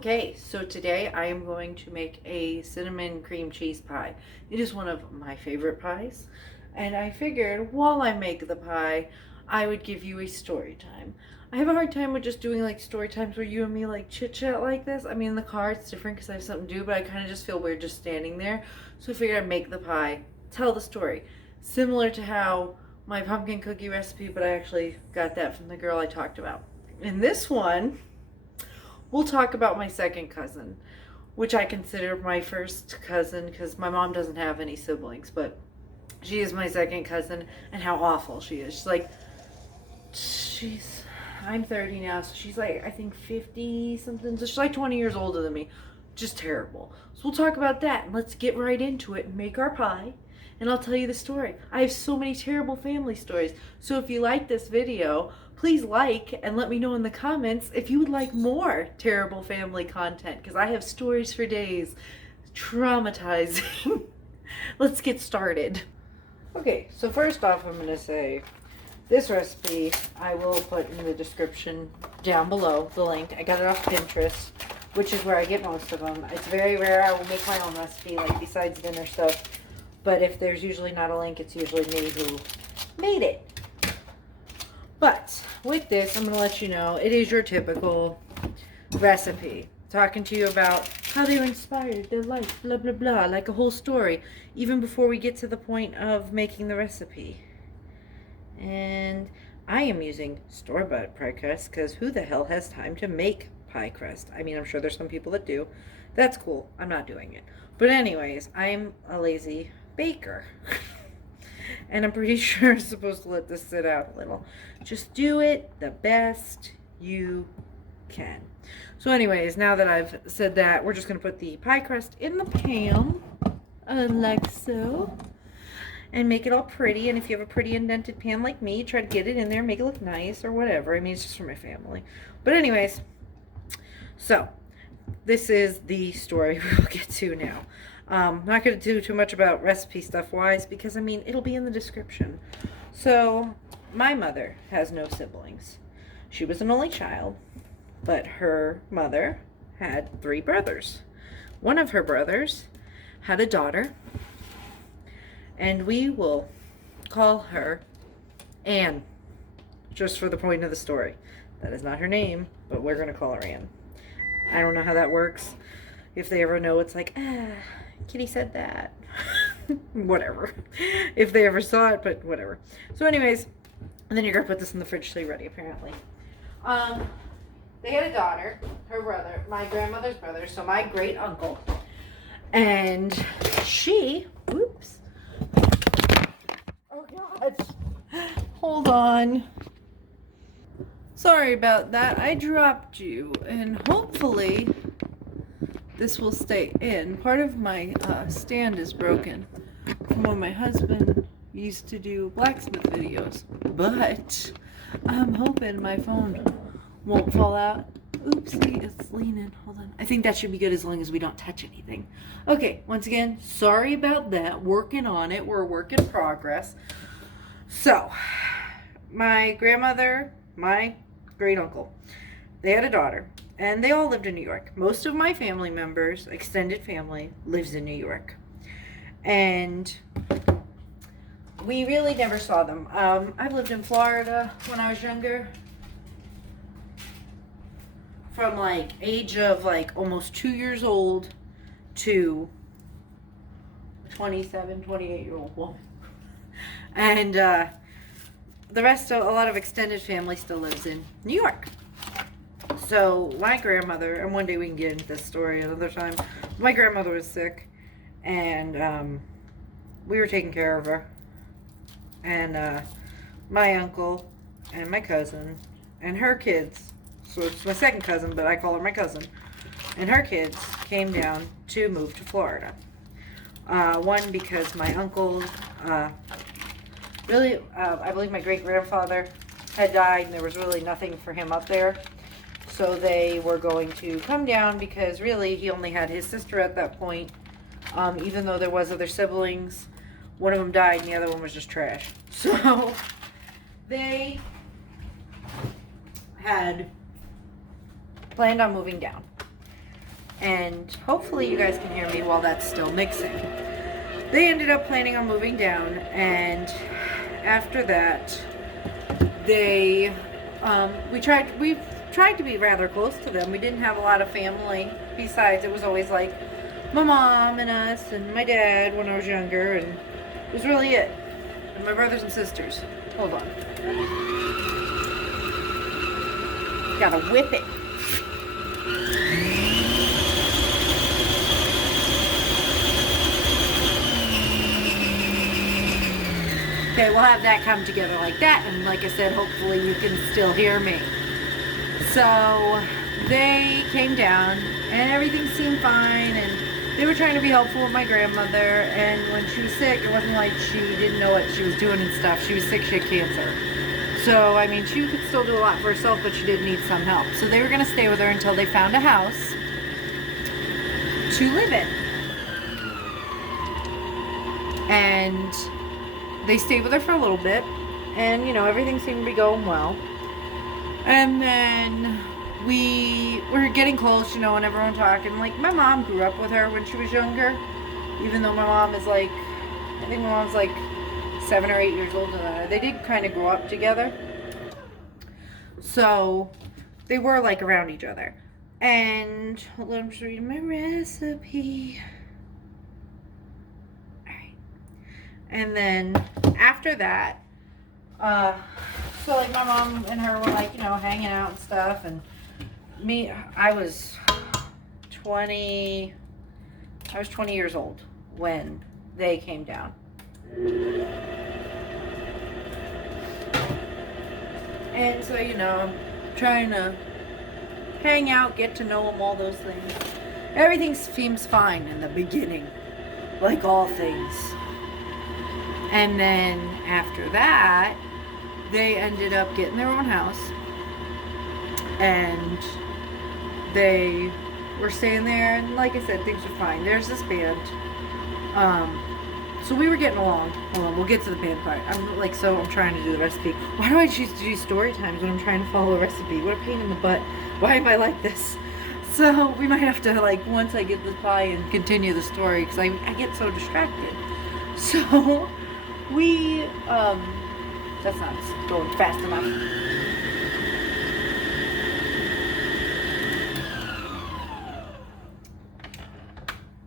Okay, so today I am going to make a cinnamon cream cheese pie. It is one of my favorite pies, and I figured while I make the pie, I would give you a story time. I have a hard time with just doing like story times where you and me like chit chat like this. I mean, in the car it's different because I have something to do, but I kind of just feel weird just standing there. So I figured I'd make the pie, tell the story. Similar to how my pumpkin cookie recipe, but I actually got that from the girl I talked about. In this one, we'll talk about my second cousin, which I consider my first cousin because my mom doesn't have any siblings, but she is my second cousin, and how awful she is. I'm 30 now, so she's like, I think 50 something, so she's like 20 years older than me. Just terrible. So we'll talk about that, and let's get right into it and make our pie, and I'll tell you the story. I have so many terrible family stories, so if you like this video, please like and let me know in the comments if you would like more terrible family content, because I have stories for days. Traumatizing. Let's get started. Okay, so first off, I'm going to say this recipe I will put in the description down below, the link. I got it off Pinterest, which is where I get most of them. It's very rare I will make my own recipe, like besides dinner stuff. But if there's usually not a link, it's usually me who made it. But with this, I'm going to let you know, it is your typical recipe. Talking to you about how they were inspired, their life, blah, blah, blah, like a whole story, even before we get to the point of making the recipe. And I am using store-bought pie crust because who the hell has time to make pie crust? I mean, I'm sure there's some people that do. That's cool. I'm not doing it. But anyways, I'm a lazy baker. And I'm pretty sure I'm supposed to let this sit out a little. Just do it the best you can. So anyways, now that I've said that, we're just going to put the pie crust in the pan, like so, and make it all pretty. And if you have a pretty indented pan like me, try to get it in there, make it look nice or whatever. I mean, it's just for my family. But anyways, so this is the story we'll get to now. I'm not going to do too much about recipe stuff wise because, I mean, it'll be in the description. So, my mother has no siblings. She was an only child, but her mother had 3 brothers. One of her brothers had a daughter, and we will call her Anne, just for the point of the story. That is not her name, but we're going to call her Anne. I don't know how that works. If they ever know, it's like, Kitty said that. Whatever. If they ever saw it, but whatever. So anyways, and then you're going to put this in the fridge till you're ready, apparently. They had a daughter, her brother, my grandmother's brother, so my great uncle. And she, oops. Oh God. Hold on. Sorry about that. I dropped you, and hopefully this will stay in. Part of my stand is broken from when my husband used to do blacksmith videos, but I'm hoping my phone won't fall out. Oopsie, it's leaning. Hold on. I think that should be good as long as we don't touch anything. Okay, once again, sorry about that. Working on it. We're a work in progress. So, my grandmother, my great uncle, they had a daughter. And they all lived in New York. Most of my family members, extended family, lives in New York. And we really never saw them. I've lived in Florida when I was younger. From like age of like almost 2 years old to 27, 28-year-old woman. And the rest of, a lot of extended family still lives in New York. So my grandmother, and one day we can get into this story another time, my grandmother was sick, and we were taking care of her, and my uncle and my cousin and her kids, so it's my second cousin, but I call her my cousin, and her kids came down to move to Florida. One, because my uncle, I believe my great-grandfather had died, and there was really nothing for him up there. So they were going to come down because really he only had his sister at that point. Even though there was other siblings, one of them died and the other one was just trash. So they had planned on moving down. and hopefully you guys can hear me while that's still mixing. They ended up planning on moving down, and after that, they, we tried to be rather close to them. We didn't have a lot of family. Besides, it was always like my mom and us and my dad when I was younger, and it was really it. And my brothers and sisters. Hold on. Gotta whip it. Okay, we'll have that come together like that, and like I said, hopefully you can still hear me. So they came down, and everything seemed fine, and they were trying to be helpful with my grandmother, and when she was sick, it wasn't like she didn't know what she was doing and stuff. She was sick, she had cancer. So, I mean, she could still do a lot for herself, but she did need some help. So they were going to stay with her until they found a house to live in. And they stayed with her for a little bit, and, you know, everything seemed to be going well. And then we were getting close, you know, and everyone talking. Like, my mom grew up with her when she was younger, even though my mom is like, I think my mom's like 7 or 8 years older than her. They did kind of grow up together. So they were like around each other. And hold on, I'm just reading my recipe. Alright. And then after that, so like my mom and her were like, you know, hanging out and stuff, and me, I was 20 years old when they came down. And so, you know, I'm trying to hang out, get to know them, all those things. Everything seems fine in the beginning, like all things. And then after that, they ended up getting their own house, and they were staying there, and like I said, things were fine. There's this band. So we were getting along. Hold on, we'll get to the band part. I'm trying to do the recipe. Why do I choose to do story times when I'm trying to follow a recipe? What a pain in the butt. Why am I like this? So we might have to, like, once I get the pie and continue the story, because I get so distracted. So we, that's not going fast enough.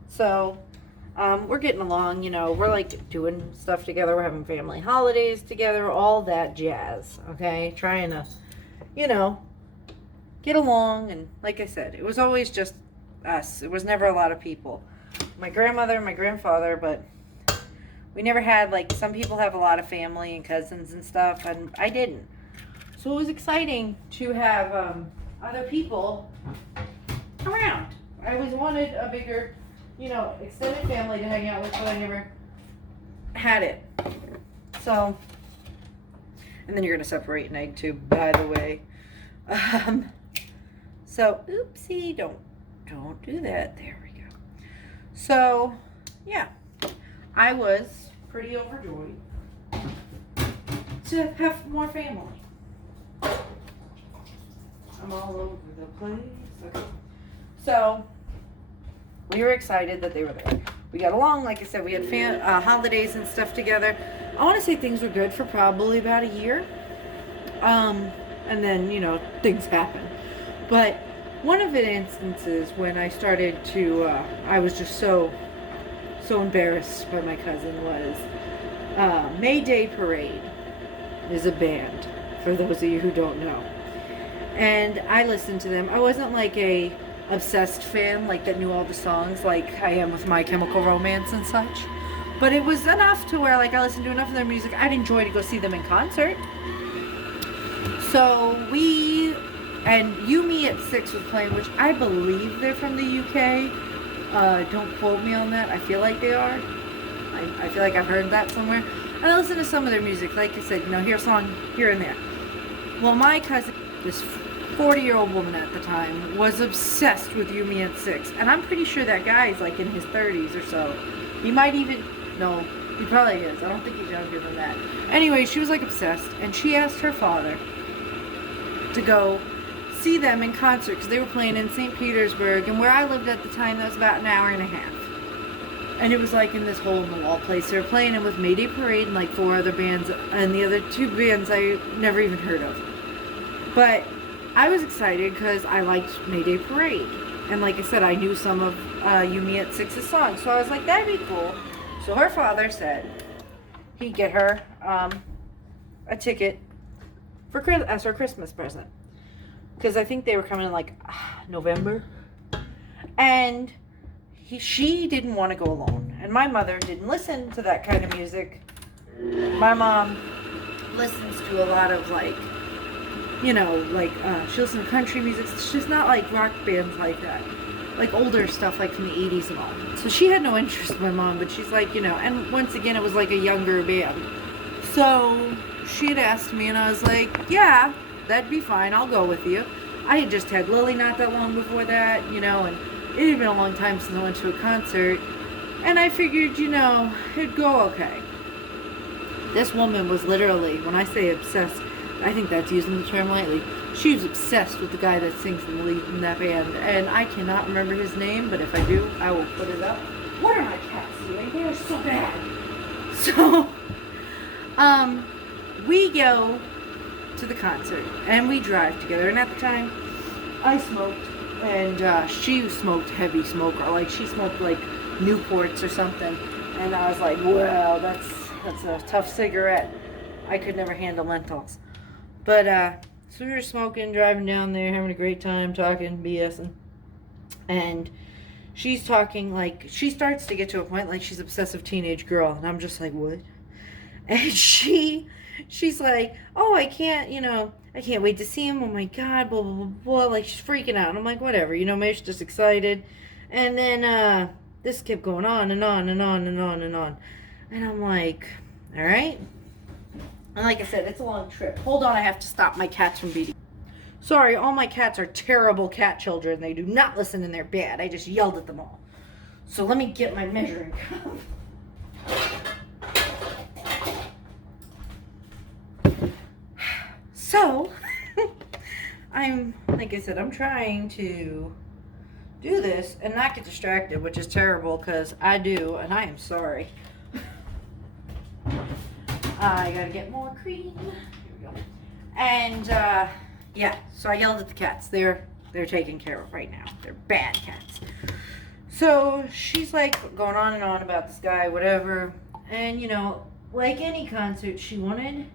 So, we're getting along, you know, we're like doing stuff together, we're having family holidays together, all that jazz, okay? Trying to, you know, get along, and like I said, it was always just us. It was never a lot of people. My grandmother and my grandfather, but we never had, like, some people have a lot of family and cousins and stuff, and I didn't. So it was exciting to have other people around. I always wanted a bigger, you know, extended family to hang out with, but I never had it. So, and then you're gonna separate an egg too, by the way. So, oopsie, don't do that. There we go. So, yeah, I was pretty overjoyed to have more family. I'm all over the place. Okay. So, we were excited that they were there. We got along, like I said, we had holidays and stuff together. I want to say things were good for probably about a year. And then, you know, things happen. But one of the instances when I started to, I was just so embarrassed by my cousin was Mayday Parade is a band, for those of you who don't know. And I listened to them. I wasn't like a obsessed fan, like that knew all the songs like I am with My Chemical Romance and such. But it was enough to where, like, I listened to enough of their music. I'd enjoy to go see them in concert. So and You Me at 6 was playing, which I believe they're from the UK. Don't quote me on that. I feel like they are. I feel like I've heard that somewhere. And I listened to some of their music. Like I said, you know, hear a song here and there. Well, my cousin, this 40-year-old woman at the time, was obsessed with You Me at 6. And I'm pretty sure that guy's like in his 30s or so. He might even, no, he probably is. I don't think he's younger than that. Anyway, she was like obsessed. And she asked her father to go see them in concert because they were playing in St. Petersburg, and where I lived at the time, that was about an hour and a half. And it was like in this hole-in-the-wall place. They were playing it with Mayday Parade and like 4 other bands, and the other 2 bands I never even heard of. But I was excited because I liked Mayday Parade. And like I said, I knew some of You Me at Six's songs. So I was like, that'd be cool. So her father said he'd get her a ticket as her Christmas present. Because I think they were coming in like November. And she didn't want to go alone. And my mother didn't listen to that kind of music. My mom listens to a lot of like, you know, like she listens to country music. She's not like rock bands like that. Like older stuff like from the 80s and all. So she had no interest in my mom, but she's like, you know, and once again it was like a younger band. So she had asked me and I was like, yeah, that'd be fine, I'll go with you. I had just had Lily not that long before that, you know, and it had been a long time since I went to a concert. And I figured, you know, it'd go okay. This woman was literally, when I say obsessed, I think that's using the term lightly. She was obsessed with the guy that sings in the lead in that band. And I cannot remember his name, but if I do, I will put it up. What are my cats doing? They are so bad. So, we go to the concert and we drive together. And at the time, I smoked and she smoked heavy smoker. Like she smoked like Newports or something. And I was like, wow, that's a tough cigarette. I could never handle menthols. But so we were smoking, driving down there, having a great time, talking, BSing. And she's talking like, she starts to get to a point like she's an obsessive teenage girl. And I'm just like, what? And she's like, oh, I can't wait to see him. Oh my God, blah, blah, blah, blah. Like she's freaking out. And I'm like, whatever, you know, maybe she's just excited. And then this kept going on and on and on and on and on. And I'm like, all right. And like I said, it's a long trip. Hold on, I have to stop my cats from beating. Sorry, all my cats are terrible cat children. They do not listen and they're bad. I just yelled at them all. So let me get my measuring cup. So, like I said, I'm trying to do this and not get distracted, which is terrible because I do, and I am sorry. I gotta get more cream. Here we go. And yeah, so I yelled at the cats. They're taken care of right now. They're bad cats. So she's like going on and on about this guy, whatever. And you know, like any concert, she wanted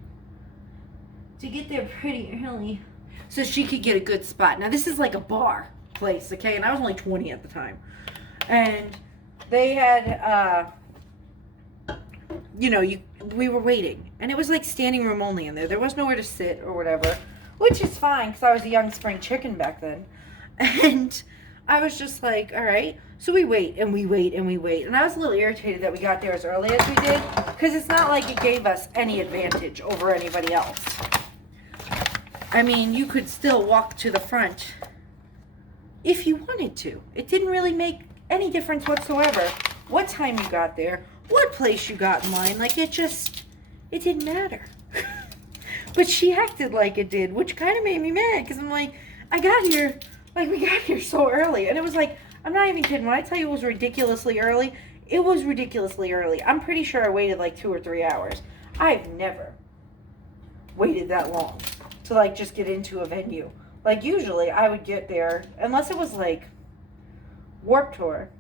to get there pretty early so she could get a good spot. Now this is like a bar place, okay? And I was only 20 at the time. And they had you know, we were waiting, and it was like standing room only in there. There was nowhere to sit or whatever, which is fine because I was a young spring chicken back then. And I was just like, all right. So we wait and we wait and we wait. And I was a little irritated that we got there as early as we did because it's not like it gave us any advantage over anybody else. I mean, you could still walk to the front if you wanted to. It didn't really make any difference whatsoever what time you got there, what place you got in line. Like, it didn't matter. But she acted like it did, which kind of made me mad, because I'm like, we got here so early. And it was like, I'm not even kidding. When I tell you it was ridiculously early, it was ridiculously early. I'm pretty sure I waited like 2 or 3 hours. I've never waited that long to like just get into a venue. Like, usually I would get there, unless it was like Warped Tour,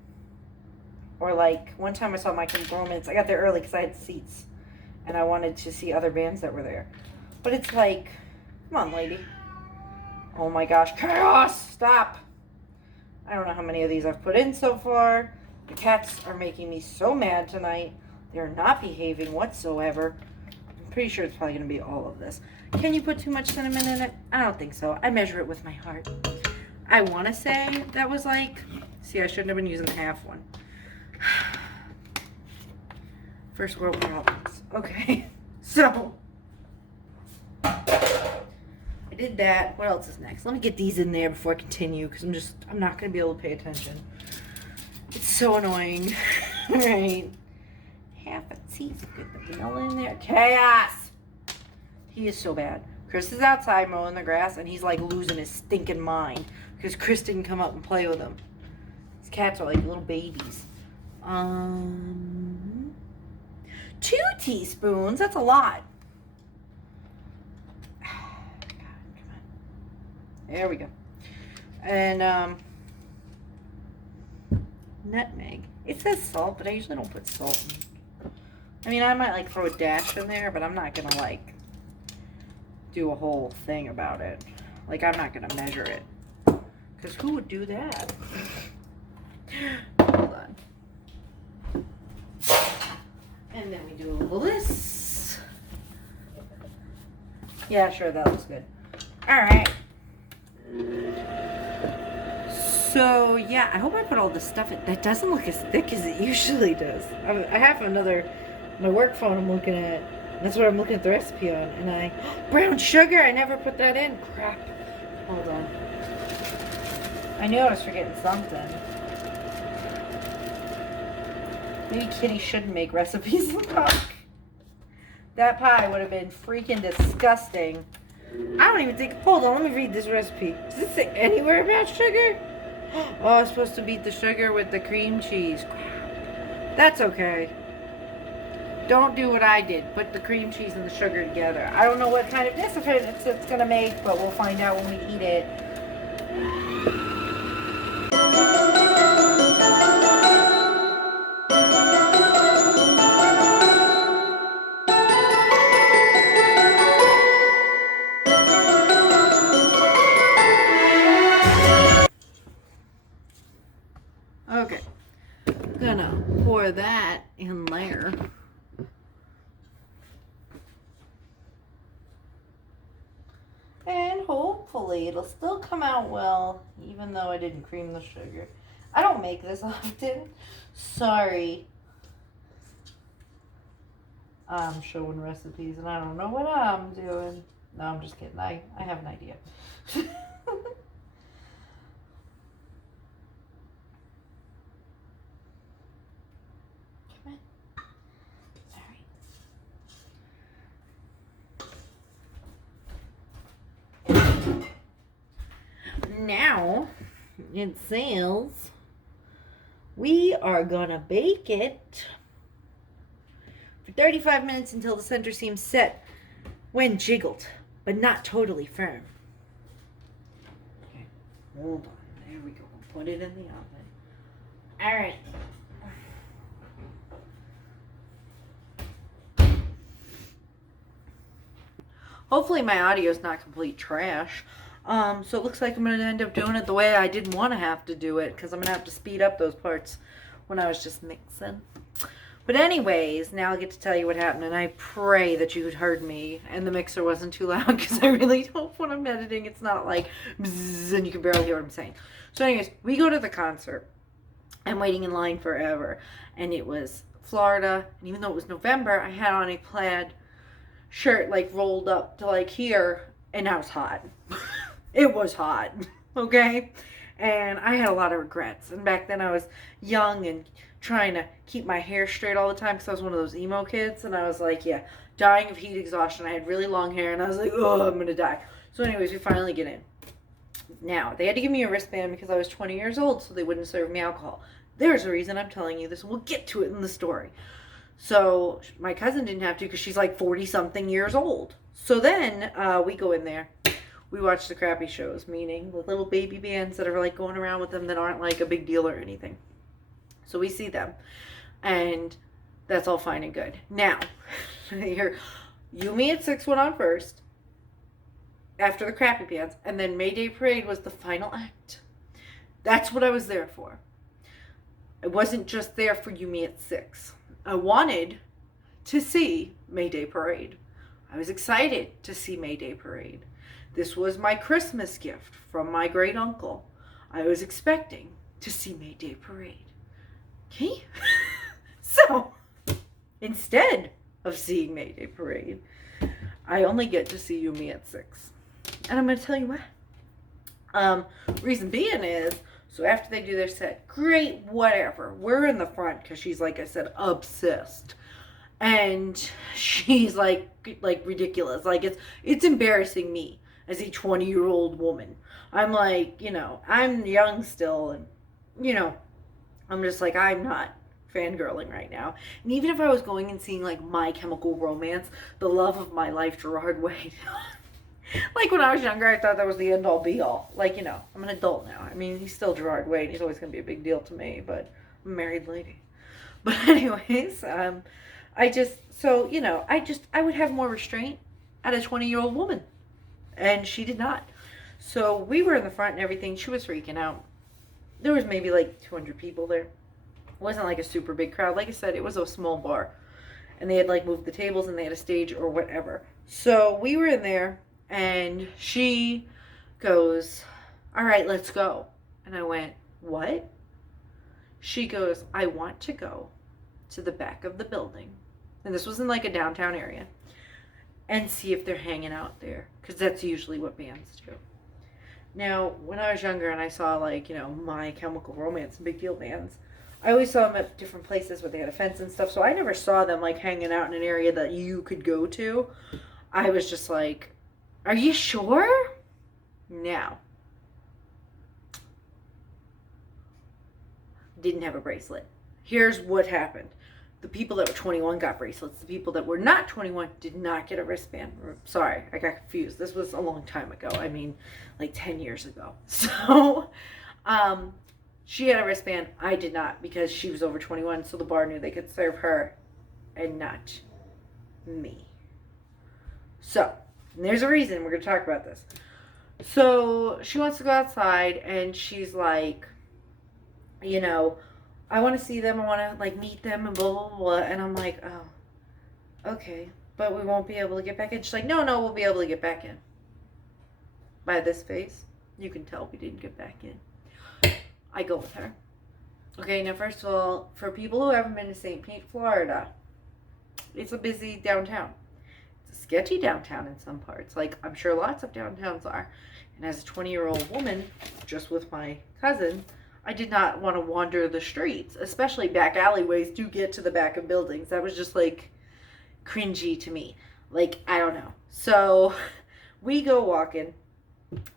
or like one time I saw My Chemical Romance. I got there early because I had seats and I wanted to see other bands that were there. But it's like, come on, lady. Oh my gosh, chaos! Stop! I don't know how many of these I've put in so far. The cats are making me so mad tonight. They're not behaving whatsoever. I'm pretty sure it's probably going to be all of this. Can you put too much cinnamon in it? I don't think so. I measure it with my heart. I want to say that was like, see, I shouldn't have been using the half one. First world problems. Okay, so I did that. What else is next? Let me get these in there before I continue, because I'm not going to be able to pay attention. It's so annoying. All right. Half a teaspoon. Get the vanilla in there. Chaos! He is so bad. Chris is outside mowing the grass, and he's like losing his stinking mind because Chris didn't come up and play with him. These cats are like little babies. 2 teaspoons. That's a lot. God, come on. There we go. And nutmeg. It says salt, but I usually don't put salt in. I mean, I might like throw a dash in there, but I'm not gonna like do a whole thing about it. Like, I'm not gonna measure it, because who would do that? Hold on. And then we do a little this. Yeah, sure, that looks good. All right. So, yeah, I hope I put all this stuff in. That doesn't look as thick as it usually does. I have my work phone I'm looking at. That's what I'm looking at the recipe on. And brown sugar, I never put that in. Crap. Hold on. I knew I was forgetting something. Maybe Kitty shouldn't make recipes in pie. That pie would have been freaking disgusting. I don't even think, hold on, let me read this recipe. Does it say anywhere about sugar? Oh, I was supposed to beat the sugar with the cream cheese. Crap. That's okay. Don't do what I did. Put the cream cheese and the sugar together. I don't know what kind of disadvantage it's going to make, but we'll find out when we eat it. Okay. Gonna pour that in there. And hopefully it'll still come out well, even though I didn't cream the sugar. I don't make this often. Sorry. I'm showing recipes and I don't know what I'm doing. No, I'm just kidding. I have an idea. Now it says we are gonna bake it for 35 minutes until the center seems set when jiggled, but not totally firm. Okay, hold on. There we go. We'll put it in the oven. All right. Hopefully my audio is not complete trash. So it looks like I'm going to end up doing it the way I didn't want to have to do it, because I'm going to have to speed up those parts when I was just mixing. But anyways, now I'll get to tell you what happened, and I pray that you heard me and the mixer wasn't too loud, because I really hope when I'm editing it's not like bzzz and you can barely hear what I'm saying. So anyways, we go to the concert. I'm waiting in line forever, and it was Florida, and even though it was November, I had on a plaid shirt like rolled up to like here, and I was hot. It was hot, okay? And I had a lot of regrets. And back then I was young and trying to keep my hair straight all the time because I was one of those emo kids. And I was like, yeah, dying of heat exhaustion. I had really long hair and I was like, oh, I'm going to die. So anyways, we finally get in. Now, they had to give me a wristband because I was 20 years old, so they wouldn't serve me alcohol. There's a reason I'm telling you this. We'll get to it in the story. So my cousin didn't have to because she's like 40-something years old. So then we go in there. We watch the crappy shows, meaning the little baby bands that are like going around with them that aren't like a big deal or anything. So we see them, and that's all fine and good. Now, here, Yumi at 6 went on first, after the crappy bands, and then Mayday Parade was the final act. That's what I was there for. I wasn't just there for Yumi at 6. I wanted to see Mayday Parade. I was excited to see Mayday Parade. This was my Christmas gift from my great uncle. I was expecting to see Mayday Parade. Okay? So, instead of seeing Mayday Parade, I only get to see Yumi at 6. And I'm going to tell you why. Reason being is, so after they do their set, great, whatever. We're in the front because she's, like I said, obsessed. And she's like ridiculous. Like it's embarrassing me as a 20-year-old woman. I'm like, I'm young still, and I'm just like, I'm not fangirling right now. And even if I was going and seeing like My Chemical Romance, the love of my life, Gerard Way. Like when I was younger, I thought that was the end all be all. Like, I'm an adult now. I mean, he's still Gerard Way, and he's always going to be a big deal to me, but I'm a married lady. But anyways, I would have more restraint at a 20-year-old woman. And she did not. So we were in the front and everything. She was freaking out. There was maybe like 200 people there. It wasn't like a super big crowd. Like I said, it was a small bar. And they had like moved the tables and they had a stage or whatever. So we were in there and she goes, all right, let's go. And I went, what? She goes, I want to go to the back of the building. And this was in like a downtown area. And see if they're hanging out there. Because that's usually what bands do. Now, when I was younger and I saw like, My Chemical Romance and big deal bands, I always saw them at different places where they had a fence and stuff. So I never saw them like hanging out in an area that you could go to. I was just like, are you sure? Now, didn't have a bracelet. Here's what happened. The people that were 21 got bracelets. The people that were not 21 did not get a wristband. Sorry, I got confused. This was a long time ago. I mean, like 10 years ago. So, she had a wristband. I did not because she was over 21. So the bar knew they could serve her and not me. So, there's a reason we're going to talk about this. So, she wants to go outside and she's like, I want to see them. I want to like meet them and blah, blah, blah. And I'm like, oh, okay. But we won't be able to get back in. She's like, no, we'll be able to get back in. By this face, you can tell we didn't get back in. I go with her. Okay, now first of all, for people who haven't been to St. Pete, Florida, it's a busy downtown. It's a sketchy downtown in some parts. Like, I'm sure lots of downtowns are. And as a 20-year-old woman, just with my cousin, I did not want to wander the streets, especially back alleyways to get to the back of buildings. That was just like cringy to me. Like, I don't know. So we go walking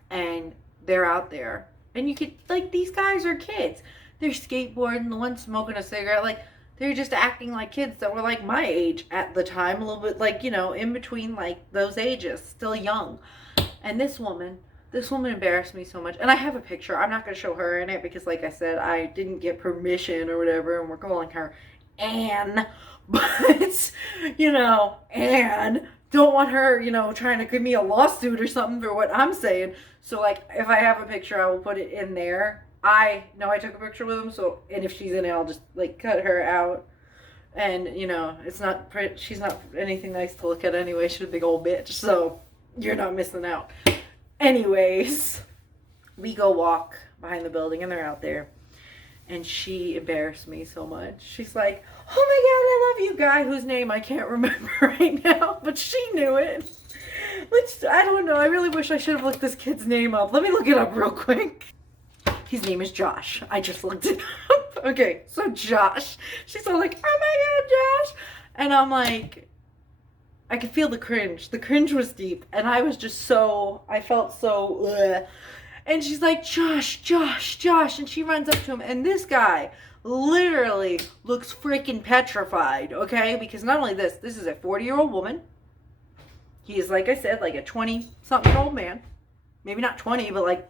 and they're out there and you could, like, these guys are kids. They're skateboarding, the one smoking a cigarette. Like, they're just acting like kids that were like my age at the time. A little bit like, in between like those ages, still young. And this woman embarrassed me so much. And I have a picture. I'm not going to show her in it because, like I said, I didn't get permission or whatever. And we're calling her Anne. But, Anne. Don't want her, trying to give me a lawsuit or something for what I'm saying. So, like, if I have a picture, I will put it in there. I know I took a picture with him. So, and if she's in it, I'll just, like, cut her out. And, it's not, she's not anything nice to look at anyway. She's a big old bitch. So, you're not missing out. Anyways, we go walk behind the building and they're out there. And she embarrassed me so much. She's like, oh my God, I love you, guy whose name I can't remember right now. But she knew it. I don't know. I really wish I should have looked this kid's name up. Let me look it up real quick. His name is Josh. I just looked it up. Okay, so Josh. She's all like, oh my God, Josh. And I'm like, I could feel the cringe. The cringe was deep. And I was just I felt so, ugh. And she's like, Josh. And she runs up to him. And this guy literally looks freaking petrified, okay? Because not only this is a 40-year-old woman. He is, like I said, like a 20-something-year-old man. Maybe not 20, but like,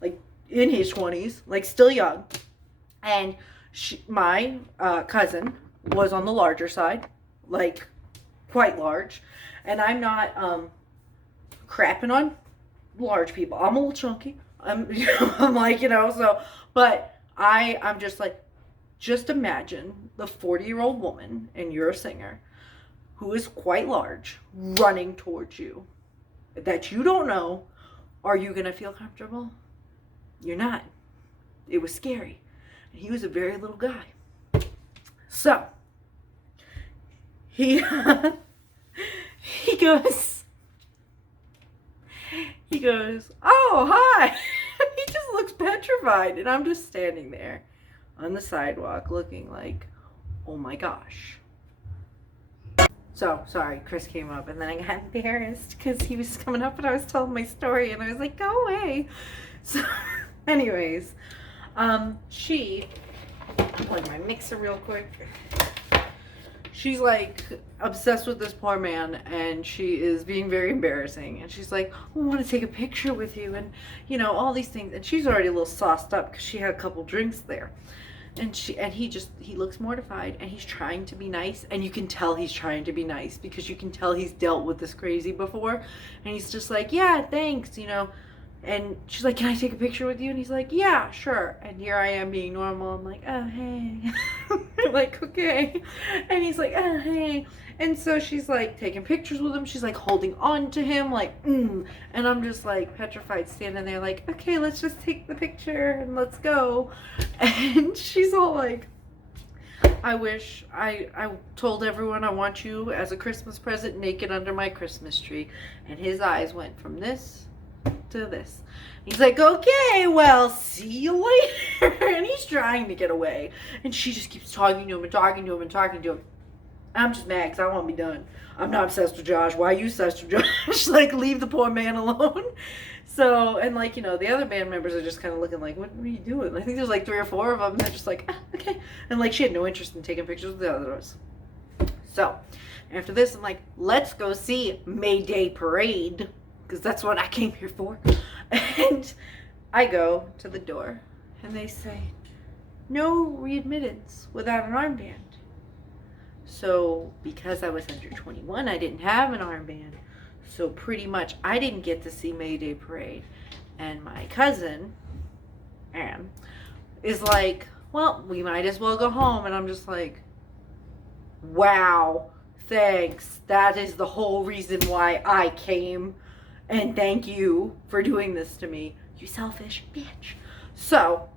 like in his 20s. Like still young. And my cousin was on the larger side. Like, quite large. And I'm not crapping on large people. I'm a little chunky. I'm like, so, but I'm just like, just imagine the 40-year-old woman, and you're a singer, who is quite large, running towards you, that you don't know. Are you going to feel comfortable? You're not. It was scary. And he was a very little guy. So, he goes, oh, hi. He just looks petrified. And I'm just standing there on the sidewalk looking like, oh my gosh, So, sorry, Chris came up, and then I got embarrassed because he was coming up and I was telling my story, and I was like, go away. So, anyways, she, plug my mixer real quick. She's like obsessed with this poor man, and she is being very embarrassing. And she's like, I want to take a picture with you, and you know, all these things. And she's already a little sauced up because she had a couple drinks there. And he looks mortified, and he's trying to be nice, and you can tell he's trying to be nice because you can tell he's dealt with this crazy before. And he's just like, yeah, thanks, you know. And she's like, can I take a picture with you? And he's like, yeah, sure. And here I am being normal. I'm like, oh, hey. I'm like, okay. And he's like, oh, hey. And so she's like taking pictures with him. She's like holding on to him, like, And I'm just like petrified, standing there like, okay, let's just take the picture and let's go. And she's all like, I wish I told everyone I want you as a Christmas present naked under my Christmas tree. And his eyes went from this to this. He's like, okay, well, see you later. And he's trying to get away. And she just keeps talking to him and talking to him and talking to him. I'm just mad because I want to be done. I'm not obsessed with Josh. Why are you obsessed with Josh? Like, leave the poor man alone. So, and like, you know, the other band members are just kind of looking like, what are you doing? I think there's like 3 or 4 of them. And they're just like, okay. And like, she had no interest in taking pictures with the others. So, after this, I'm like, let's go see Mayday Parade. Because that's what I came here for. And I go to the door, and they say, no readmittance without an armband. So, because I was under 21, I didn't have an armband. So, pretty much, I didn't get to see Mayday Parade. And my cousin, Anne, is like, well, we might as well go home. And I'm just like, wow, thanks. That is the whole reason why I came. And thank you for doing this to me, you selfish bitch. So,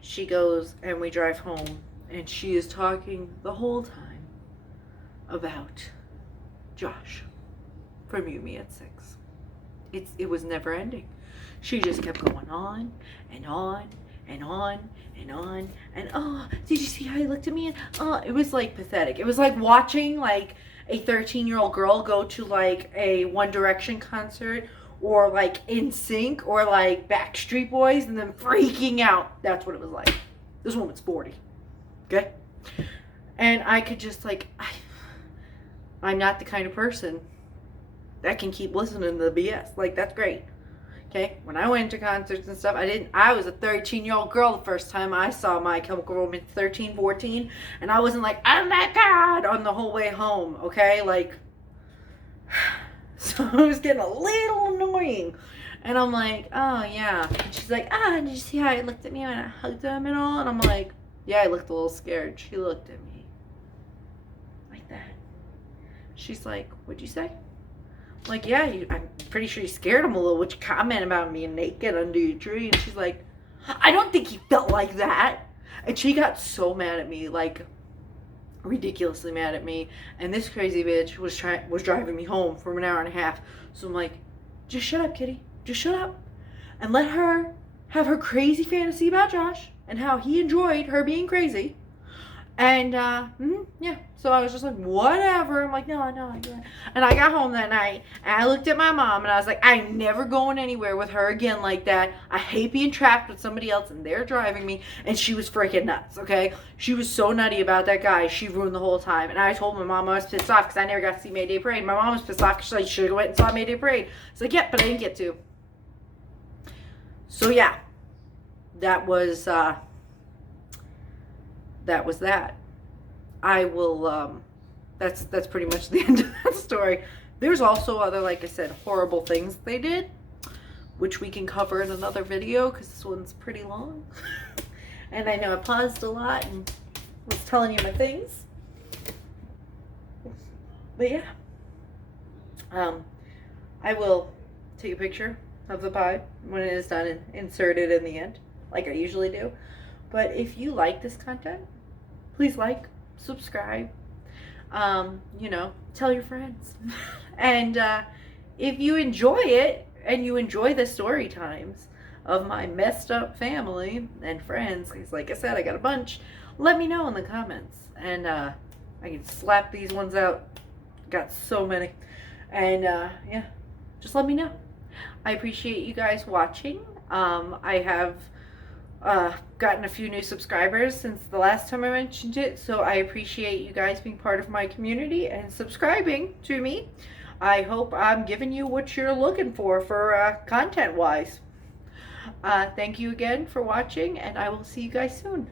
she goes and we drive home, and she is talking the whole time about Josh from You Me at 6. It was never ending. She just kept going on and on and on and on. And oh, did you see how he looked at me? And it was like pathetic. It was like watching like a 13-year-old girl go to like a One Direction concert, or like NSYNC, or like Backstreet Boys, and then freaking out. That's what it was like. This woman's 40. Okay? And I could just like, I'm not the kind of person that can keep listening to the BS. Like, that's great. Okay? When I went to concerts and stuff, I was a 13-year-old girl the first time I saw My Chemical Romance, 13, 14, and I wasn't like, oh my God, on the whole way home, okay? Like, so it was getting a little annoying. And I'm like, oh yeah. And she's like, did you see how he looked at me when I hugged him and all? And I'm like, yeah, I looked a little scared. She looked at me like that. She's like, what'd you say? Like, yeah, I'm pretty sure you scared him a little with your comment about me naked under your tree. And she's like, I don't think he felt like that. And she got so mad at me, like ridiculously mad at me. And this crazy bitch was driving me home for an hour and a half. So I'm like, just shut up, kitty. Just shut up. And let her have her crazy fantasy about Josh and how he enjoyed her being crazy. And, yeah. So I was just like, whatever. I'm like, no. Yeah. And I got home that night, and I looked at my mom, and I was like, I'm never going anywhere with her again like that. I hate being trapped with somebody else, and they're driving me. And she was freaking nuts, okay? She was so nutty about that guy. She ruined the whole time. And I told my mom I was pissed off because I never got to see Mayday Parade. My mom was pissed off because she should have went and saw Mayday Parade. It's like, yep, but I didn't get to. So, yeah. That was that. I will, that's pretty much the end of that story. There's also other, like I said, horrible things they did, which we can cover in another video, because this one's pretty long. And I know I paused a lot and was telling you my things. But yeah. I will take a picture of the pie when it is done and insert it in the end, like I usually do. But if you like this content, please like, subscribe, tell your friends. And if you enjoy it and you enjoy the story times of my messed up family and friends, because like I said, I got a bunch, let me know in the comments, and I can slap these ones out Got so many. And yeah, just let me know. I appreciate you guys watching. I have gotten a few new subscribers since the last time I mentioned it, so I appreciate you guys being part of my community and subscribing to me. I hope I'm giving you what you're looking for content wise. Thank you again for watching, and I will see you guys soon.